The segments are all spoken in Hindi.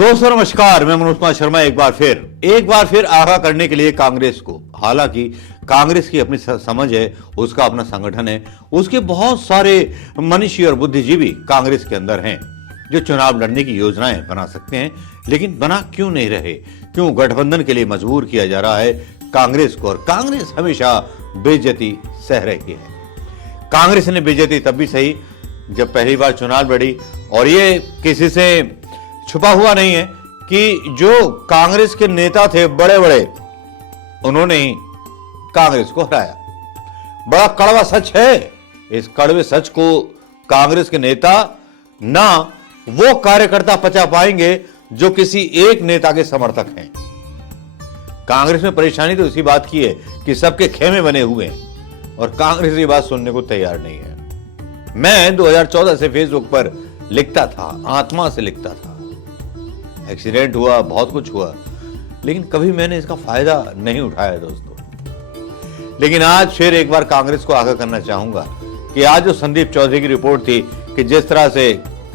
दोस्तों नमस्कार, मैं मनोज कुमार शर्मा एक बार फिर आगाह करने के लिए कांग्रेस को। हालांकि कांग्रेस की अपनी समझ है, उसका अपना संगठन है, उसके बहुत सारे मनीषी और बुद्धिजीवी कांग्रेस के अंदर हैं जो चुनाव लड़ने की योजनाएं बना सकते हैं, लेकिन बना क्यों नहीं रहे? क्यों गठबंधन के लिए मजबूर किया जा रहा है कांग्रेस को? और कांग्रेस हमेशा बेइज्जती सह रही है। कांग्रेस ने बेइज्जती तब भी सही जब पहली बार चुनाव लड़ी, और ये किसी से छुपा हुआ नहीं है कि जो कांग्रेस के नेता थे बड़े बड़े, उन्होंने ही कांग्रेस को हराया। बड़ा कड़वा सच है। इस कड़वे सच को कांग्रेस के नेता ना वो कार्यकर्ता पचा पाएंगे जो किसी एक नेता के समर्थक हैं। कांग्रेस में परेशानी तो इसी बात की है कि सबके खेमे बने हुए हैं और कांग्रेस ये बात सुनने को तैयार नहीं है। मैं 2014 से फेसबुक पर लिखता था, आत्मा से लिखता था। एक्सीडेंट हुआ, बहुत कुछ हुआ, लेकिन कभी मैंने इसका फायदा नहीं उठाया दोस्तों। लेकिन आज फिर एक बार कांग्रेस को आगाह करना चाहूंगा कि आज जो संदीप चौधरी की रिपोर्ट थी कि जिस तरह से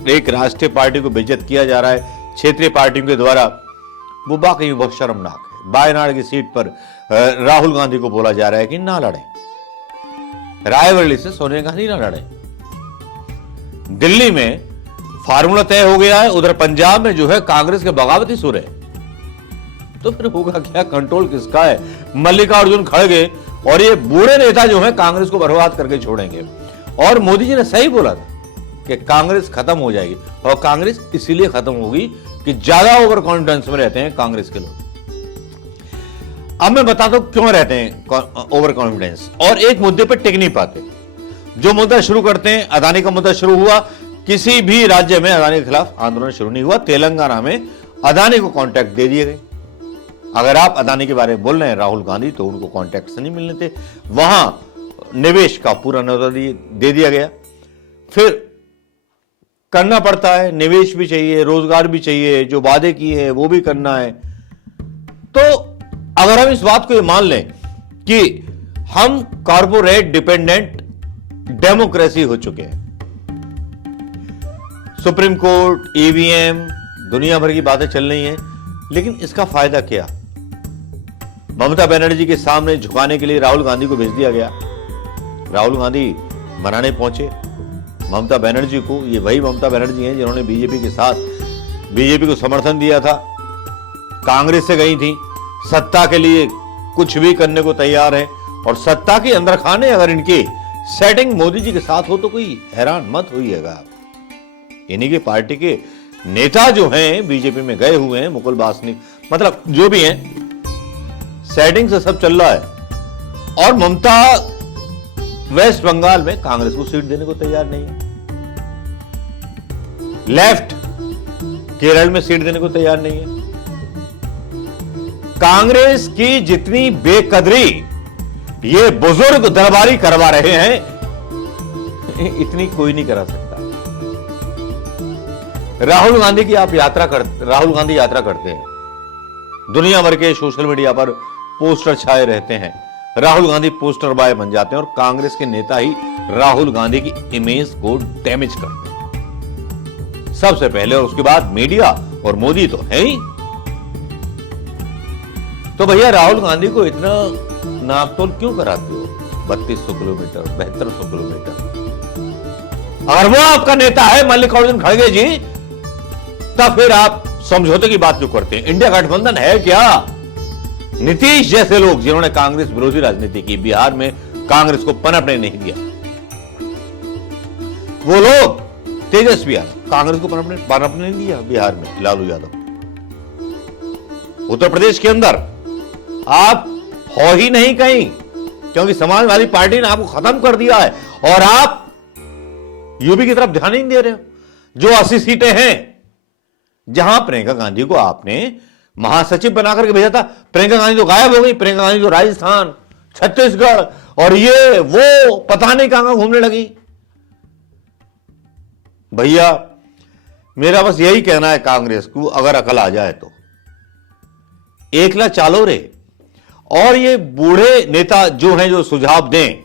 एक राष्ट्रीय पार्टी को बेइज्जत किया जा रहा है क्षेत्रीय पार्टियों के द्वारा, वो वाकई बहुत शर्मनाक है। वायनाड की सीट पर राहुल गांधी को बोला जा रहा है कि ना लड़े, रायबरेली से सोनिया गांधी ना लड़े। दिल्ली में फार्मूला तय हो गया है, उधर पंजाब में जो है कांग्रेस के बगावती सुर है, तो फिर होगा क्या? कंट्रोल किसका है? मल्लिकार्जुन खड़गे और ये बूढ़े नेता जो है कांग्रेस को बर्बाद करके छोड़ेंगे। और मोदी जी ने सही बोला था कि कांग्रेस खत्म हो जाएगी, और कांग्रेस इसीलिए खत्म होगी कि ज्यादा ओवर कॉन्फिडेंस में रहते हैं कांग्रेस के लोग। अब मैं बताता हूं क्यों रहते हैं ओवर कॉन्फिडेंस, और एक मुद्दे पर टिक नहीं पाते। जो मुद्दा शुरू करते हैं, अदानी का मुद्दा शुरू हुआ, किसी भी राज्य में अदानी के खिलाफ आंदोलन शुरू नहीं हुआ। तेलंगाना में अदानी को कॉन्ट्रैक्ट दे दिए गए। अगर आप अदानी के बारे में बोल रहे हैं राहुल गांधी, तो उनको कॉन्ट्रैक्ट से नहीं मिलने थे। वहां निवेश का पूरा न्योता दे दिया गया। फिर करना पड़ता है, निवेश भी चाहिए, रोजगार भी चाहिए, जो वादे किए हैं वो भी करना है। तो अगर हम इस बात को ये मान लें कि हम कॉर्पोरेट डिपेंडेंट डेमोक्रेसी हो चुके हैं, सुप्रीम कोर्ट, ईवीएम, दुनिया भर की बातें चल रही हैं, लेकिन इसका फायदा क्या? ममता बनर्जी के सामने झुकाने के लिए राहुल गांधी को भेज दिया गया। राहुल गांधी मनाने पहुंचे ममता बनर्जी को। ये वही ममता बनर्जी हैं जिन्होंने बीजेपी को समर्थन दिया था, कांग्रेस से गई थी, सत्ता के लिए कुछ भी करने को तैयार है। और सत्ता के अंदर खाने अगर इनकी सेटिंग मोदी जी के साथ हो तो कोई हैरान मत होइएगा। इन्हीं की पार्टी के नेता जो हैं बीजेपी में गए हुए हैं, मुकुल वासनिक, मतलब जो भी हैं, सेटिंग से सब चल रहा है। और ममता वेस्ट बंगाल में कांग्रेस को सीट देने को तैयार नहीं है। लेफ्ट केरल में सीट देने को तैयार नहीं है। कांग्रेस की जितनी बेकदरी ये बुजुर्ग दरबारी करवा रहे हैं, इतनी कोई नहीं करा सकता। राहुल गांधी यात्रा करते हैं, दुनिया भर के सोशल मीडिया पर पोस्टर छाए रहते हैं। राहुल गांधी पोस्टर बॉय बन जाते हैं और कांग्रेस के नेता ही राहुल गांधी की इमेज को डैमेज करते हैं सबसे पहले, और उसके बाद मीडिया और मोदी तो है ही। तो भैया राहुल गांधी को इतना नापतोल क्यों कराते हो? 3200 किलोमीटर, 7200 किलोमीटर। अगर वो आपका नेता है मल्लिकार्जुन खड़गे जी, तब फिर आप समझौते की बात क्यों करते हैं? इंडिया गठबंधन है क्या? नीतीश जैसे लोग जिन्होंने कांग्रेस विरोधी राजनीति की, बिहार में कांग्रेस को पनपने नहीं दिया, वो लोग, तेजस्वी यादव, कांग्रेस को पनपने नहीं दिया बिहार में, लालू यादव। उत्तर प्रदेश के अंदर आप हो ही नहीं कहीं, क्योंकि समाजवादी पार्टी ने आपको खत्म कर दिया है, और आप यूपी की तरफ ध्यान नहीं दे रहे हो। जो 80 सीटें हैं, जहां प्रियंका गांधी को आपने महासचिव बनाकर के भेजा था, प्रियंका गांधी तो गायब हो गई। प्रियंका गांधी तो राजस्थान, छत्तीसगढ़ और ये वो पता नहीं कहां घूमने लगी। भैया मेरा बस यही कहना है कांग्रेस को, अगर अकल आ जाए तो एकला चालो रे। और ये बूढ़े नेता जो हैं, जो सुझाव दें,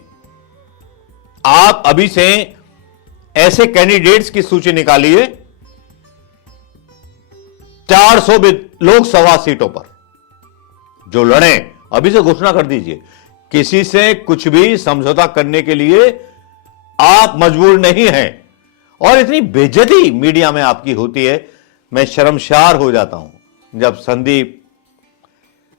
आप अभी से ऐसे कैंडिडेट्स की सूची निकालिए 400 लोकसभा सीटों पर जो लड़े, अभी से घोषणा कर दीजिए, किसी से कुछ भी समझौता करने के लिए आप मजबूर नहीं हैं। और इतनी बेइज्जती मीडिया में आपकी होती है, मैं शर्मसार हो जाता हूं जब संदीप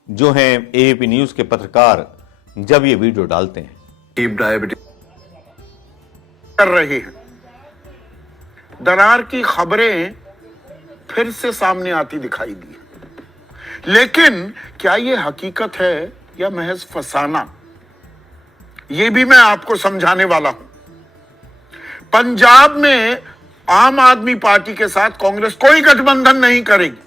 जो हैं एबीपी न्यूज के पत्रकार जब ये वीडियो डालते हैं। डीप डायबिटीज कर रहे हैं, दरार की खबरें फिर से सामने आती दिखाई दी, लेकिन क्या यह हकीकत है या महज फसाना, यह भी मैं आपको समझाने वाला हूं। पंजाब में आम आदमी पार्टी के साथ कांग्रेस कोई गठबंधन नहीं करेगी।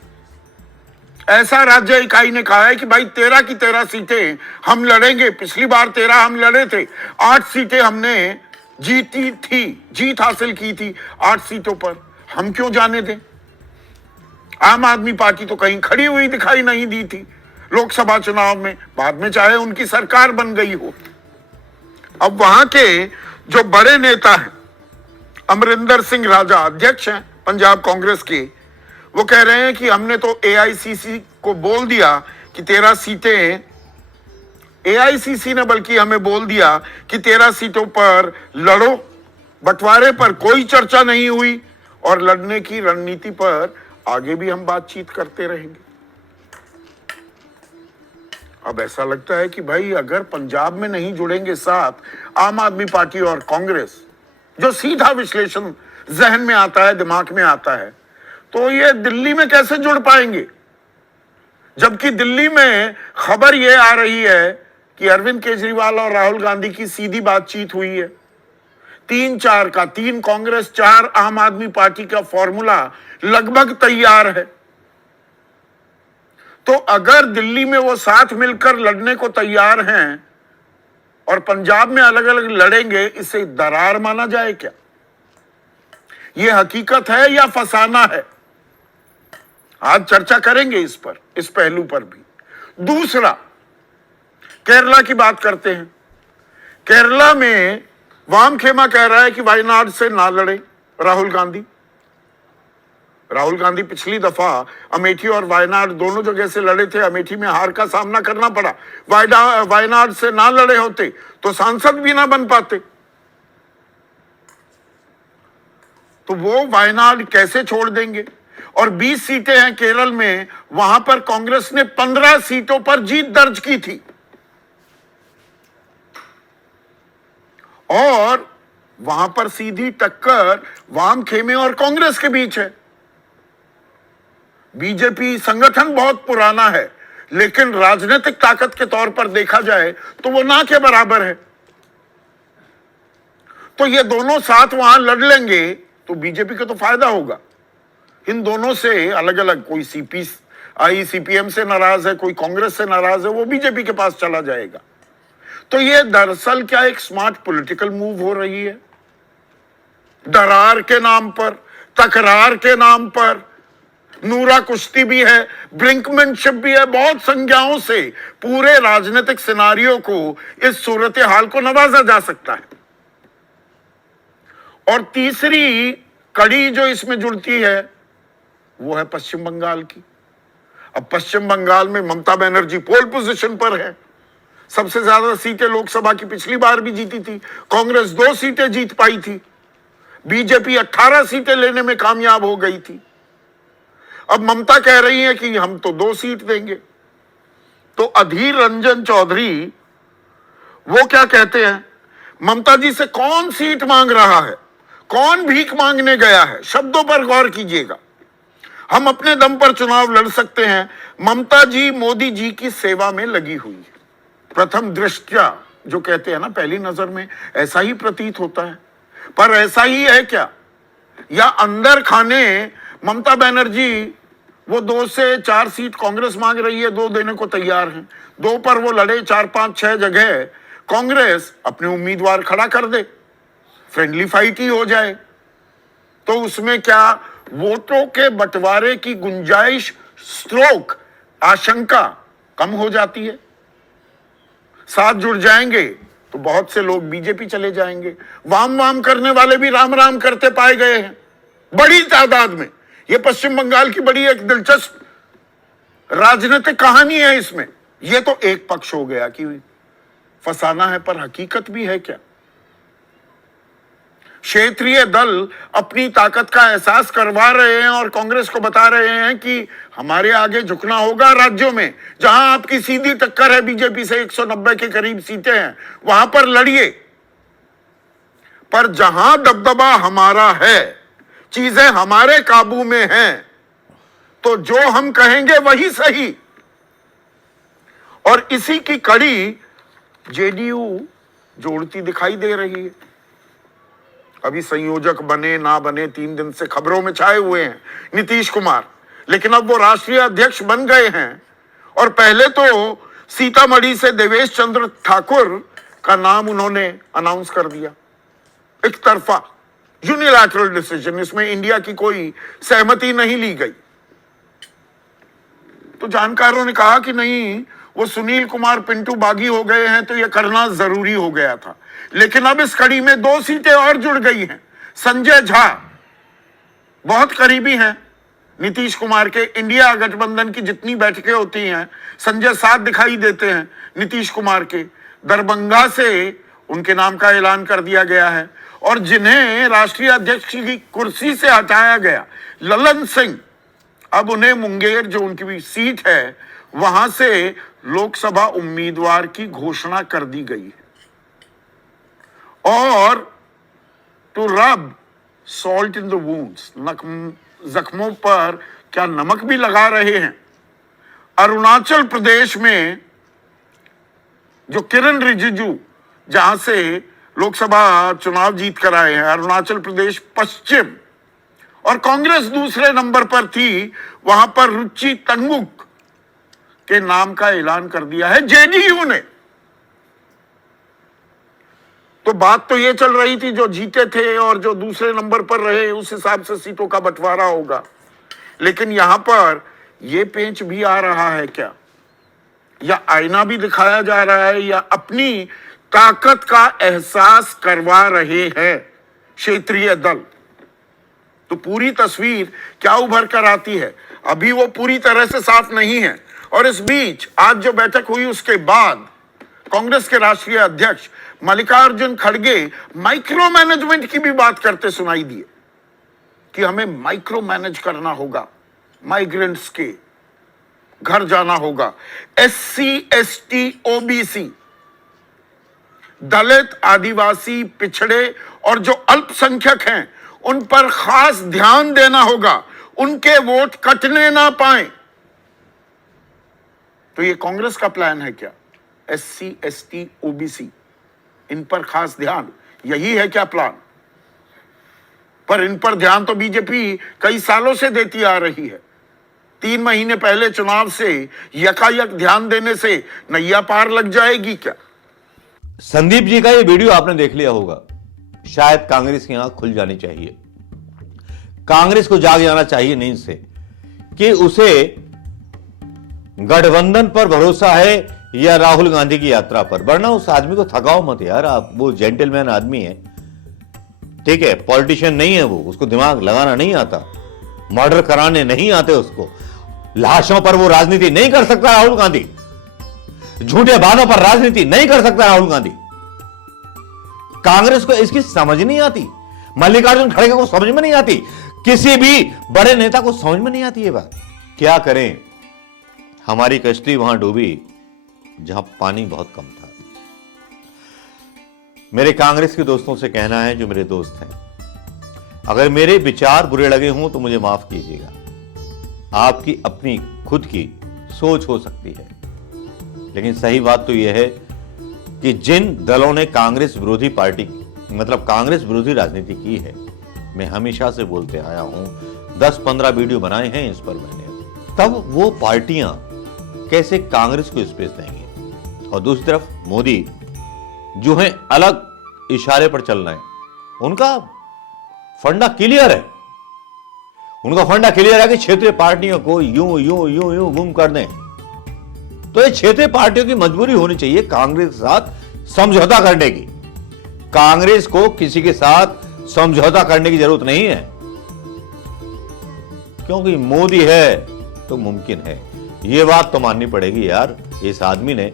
ऐसा राज्य इकाई ने कहा है कि भाई 13 की 13 सीटें हम लड़ेंगे। पिछली बार 13 हम लड़े थे, 8 सीटें हमने जीती थी, जीत हासिल की थी 8 सीटों पर, हम क्यों जाने दें। आम आदमी पार्टी तो कहीं खड़ी हुई दिखाई नहीं दी थी लोकसभा चुनाव में, बाद में चाहे उनकी सरकार बन गई हो। अब वहां के जो बड़े नेता हैं, अमरिंदर सिंह राजा अध्यक्ष हैं पंजाब कांग्रेस के, वो कह रहे हैं कि हमने तो एआईसीसी को बोल दिया कि 13 सीटें, एआईसीसी ने बल्कि हमें बोल दिया कि 13 सीटों पर लड़ो, बंटवारे पर कोई चर्चा नहीं हुई और लड़ने की रणनीति पर आगे भी हम बातचीत करते रहेंगे। अब ऐसा लगता है कि भाई अगर पंजाब में नहीं जुड़ेंगे साथ आम आदमी पार्टी और कांग्रेस, जो सीधा विश्लेषण जहन में आता है, दिमाग में आता है, तो ये दिल्ली में कैसे जुड़ पाएंगे। जबकि दिल्ली में खबर ये आ रही है कि अरविंद केजरीवाल और राहुल गांधी की सीधी बातचीत हुई है। 3-4 का, 3 कांग्रेस 4 आम आदमी पार्टी का फॉर्मूला लगभग तैयार है। तो अगर दिल्ली में वो साथ मिलकर लड़ने को तैयार हैं और पंजाब में अलग अलग लड़ेंगे, इसे दरार माना जाए क्या। यह हकीकत है या फसाना है, आज चर्चा करेंगे इस पर, इस पहलू पर भी। दूसरा, केरला की बात करते हैं। केरला में वामखेमा कह रहा है कि वायनाड से ना लड़े राहुल गांधी। राहुल गांधी पिछली दफा अमेठी और वायनाड दोनों जगह से लड़े थे, अमेठी में हार का सामना करना पड़ा। वायनाड से ना लड़े होते तो सांसद भी ना बन पाते। तो वो वायनाड कैसे छोड़ देंगे। और 20 सीटें हैं केरल में, वहां पर कांग्रेस ने 15 सीटों पर जीत दर्ज की थी और वहां पर सीधी टक्कर वामखेमे और कांग्रेस के बीच है। बीजेपी संगठन बहुत पुराना है, लेकिन राजनीतिक ताकत के तौर पर देखा जाए तो वो ना के बराबर है। तो ये दोनों साथ वहां लड़ लेंगे तो बीजेपी को तो फायदा होगा। इन दोनों से अलग अलग, कोई सीपीएम से नाराज है, कोई कांग्रेस से नाराज है, वो बीजेपी के पास चला जाएगा। तो ये दरअसल क्या एक स्मार्ट पॉलिटिकल मूव हो रही है, दरार के नाम पर, तकरार के नाम पर। नूरा कुश्ती भी है, ब्रिंकमैनशिप भी है, बहुत संज्ञाओं से पूरे राजनीतिक सिनारियों को, इस सूरत हाल को नवाजा जा सकता है। और तीसरी कड़ी जो इसमें जुड़ती है वो है पश्चिम बंगाल की। अब पश्चिम बंगाल में ममता बनर्जी पोल पोजीशन पर है, सबसे ज्यादा सीटें लोकसभा की पिछली बार भी जीती थी, कांग्रेस 2 सीटें जीत पाई थी, बीजेपी 18 सीटें लेने में कामयाब हो गई थी। अब ममता कह रही है कि हम तो 2 सीट देंगे। तो अधीर रंजन चौधरी वो क्या कहते हैं, ममता जी से कौन सीट मांग रहा है, कौन भीख मांगने गया है, शब्दों पर गौर कीजिएगा। हम अपने दम पर चुनाव लड़ सकते हैं। ममता जी मोदी जी की सेवा में लगी हुई है। प्रथम दृष्टया जो कहते हैं ना, पहली नजर में ऐसा ही प्रतीत होता है, पर ऐसा ही है क्या, या अंदर खाने ममता बनर्जी वो 2 से 4 सीट कांग्रेस मांग रही है, 2 देने को तैयार हैं, 2 पर वो लड़े, 4, 5, 6 जगह कांग्रेस अपने उम्मीदवार खड़ा कर दे, फ्रेंडली फाइट ही हो जाए। तो उसमें क्या वोटों के बंटवारे की गुंजाइश, स्ट्रोक, आशंका कम हो जाती है। साथ जुड़ जाएंगे तो बहुत से लोग बीजेपी चले जाएंगे। वाम वाम करने वाले भी राम राम करते पाए गए हैं बड़ी तादाद में। यह पश्चिम बंगाल की बड़ी एक दिलचस्प राजनीतिक कहानी है। इसमें यह तो एक पक्ष हो गया कि फसाना है, पर हकीकत भी है क्या? क्षेत्रीय दल अपनी ताकत का एहसास करवा रहे हैं और कांग्रेस को बता रहे हैं कि हमारे आगे झुकना होगा। राज्यों में जहां आपकी सीधी टक्कर है बीजेपी से, 190 के करीब सीटें हैं, वहां पर लड़िए। पर जहां दबदबा हमारा है, चीजें हमारे काबू में हैं, तो जो हम कहेंगे वही सही। और इसी की कड़ी जेडीयू जोड़ती दिखाई दे रही है। अभी संयोजक बने ना बने 3 दिन से खबरों में छाए हुए हैं नीतीश कुमार, लेकिन अब वो राष्ट्रीय अध्यक्ष बन गए हैं। और पहले तो सीतामढ़ी से देवेश चंद्र ठाकुर का नाम उन्होंने अनाउंस कर दिया, एक तरफा यूनिलैटरल डिसीजन, इसमें इंडिया की कोई सहमति नहीं ली गई। तो जानकारों ने कहा कि नहीं, वो सुनील कुमार पिंटू बागी हो गए हैं तो यह करना जरूरी हो गया था। लेकिन अब इस कड़ी में 2 सीटें और जुड़ गई हैं। संजय झा बहुत करीबी हैं नीतीश कुमार के। इंडिया गठबंधन की जितनी बैठकें होती हैं, संजय साथ दिखाई देते हैं नीतीश कुमार के। दरभंगा से उनके नाम का ऐलान कर दिया गया है। और जिन्हें राष्ट्रीय अध्यक्ष की कुर्सी से हटाया गया, ललन सिंह, अब उन्हें मुंगेर जो उनकी भी सीट है वहां से लोकसभा उम्मीदवार की घोषणा कर दी गई है। और to rub salt in the wounds, जख्मों पर क्या नमक भी लगा रहे हैं। अरुणाचल प्रदेश में जो किरण रिजिजू जहां से लोकसभा चुनाव जीत कर आए हैं, अरुणाचल प्रदेश पश्चिम, और कांग्रेस दूसरे नंबर पर थी, वहां पर रुचि तंगुक के नाम का ऐलान कर दिया है जेडीयू ने। तो बात तो यह चल रही थी जो जीते थे और जो दूसरे नंबर पर रहे उस हिसाब से सीटों का बंटवारा होगा। लेकिन यहां पर यह पेंच भी आ रहा है क्या, या आईना भी दिखाया जा रहा है, या अपनी ताकत का एहसास करवा रहे हैं क्षेत्रीय दल? तो पूरी तस्वीर क्या उभर कर आती है, अभी वो पूरी तरह से साफ नहीं है। और इस बीच आज जो बैठक हुई उसके बाद कांग्रेस के राष्ट्रीय अध्यक्ष मल्लिकार्जुन खड़गे माइक्रो मैनेजमेंट की भी बात करते सुनाई दिए कि हमें माइक्रो मैनेज करना होगा, माइग्रेंट्स के घर जाना होगा। SC ST OBC, दलित, आदिवासी, पिछड़े और जो अल्पसंख्यक हैं उन पर खास ध्यान देना होगा, उनके वोट कटने ना पाए। तो ये कांग्रेस का प्लान है क्या? SC ST OBC, इन पर खास ध्यान, यही है क्या प्लान? पर इन पर ध्यान तो बीजेपी कई सालों से देती आ रही है। 3 महीने पहले चुनाव से यकायक ध्यान देने से नैया पार लग जाएगी क्या? संदीप जी का ये वीडियो आपने देख लिया होगा। शायद कांग्रेस की आंख खुल जानी चाहिए, कांग्रेस को जाग जाना चाहिए नींद से कि उसे गठबंधन पर भरोसा है या राहुल गांधी की यात्रा पर। वरना उस आदमी को थकाओ मत यार आप, वो जेंटलमैन आदमी है, ठीक है, पॉलिटिशियन नहीं है वो, उसको दिमाग लगाना नहीं आता, मर्डर कराने नहीं आते उसको, लाशों पर वो राजनीति नहीं कर सकता राहुल गांधी, झूठे वादों पर राजनीति नहीं कर सकता राहुल गांधी। कांग्रेस को इसकी समझ नहीं आती, मल्लिकार्जुन खड़गे को समझ में नहीं आती, किसी भी बड़े नेता को समझ में नहीं आती ये बात। क्या करें, हमारी कश्ती वहां डूबी जहां पानी बहुत कम था। मेरे कांग्रेस के दोस्तों से कहना है, जो मेरे दोस्त हैं, अगर मेरे विचार बुरे लगे हों तो मुझे माफ कीजिएगा, आपकी अपनी खुद की सोच हो सकती है। लेकिन सही बात तो यह है कि जिन दलों ने कांग्रेस विरोधी पार्टी मतलब कांग्रेस विरोधी राजनीति की है, मैं हमेशा से बोलते आया हूं, 10-15 वीडियो बनाए हैं इस पर मैंने, तब वो पार्टियां कैसे कांग्रेस को स्पेस देंगे। और दूसरी तरफ मोदी जो है अलग इशारे पर चल रहे हैं, उनका फंडा क्लियर है, उनका फंडा क्लियर है कि क्षेत्रीय पार्टियों को यूं यूं यूं यूं गुम कर दें। तो ये क्षेत्रीय पार्टियों की मजबूरी होनी चाहिए कांग्रेस के साथ समझौता करने की। कांग्रेस को किसी के साथ समझौता करने की जरूरत नहीं है। क्योंकि मोदी है तो मुमकिन है। ये बात तो माननी पड़ेगी यार। इस आदमी ने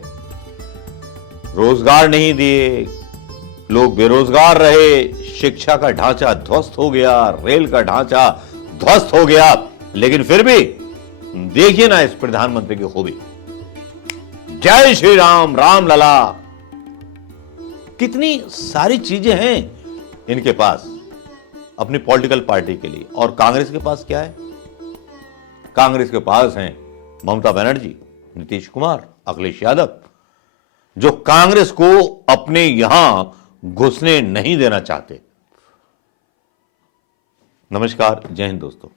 रोजगार नहीं दिए, लोग बेरोजगार रहे, शिक्षा का ढांचा ध्वस्त हो गया, रेल का ढांचा ध्वस्त हो गया, लेकिन फिर भी देखिए ना इस प्रधानमंत्री की खूबी। जय श्री राम, राम लला, कितनी सारी चीजें हैं इनके पास अपनी पॉलिटिकल पार्टी के लिए। और कांग्रेस के पास क्या है? कांग्रेस के पास हैं ममता बनर्जी, नीतीश कुमार, अखिलेश यादव, जो कांग्रेस को अपने यहां घुसने नहीं देना चाहते। नमस्कार, जय हिंद दोस्तों।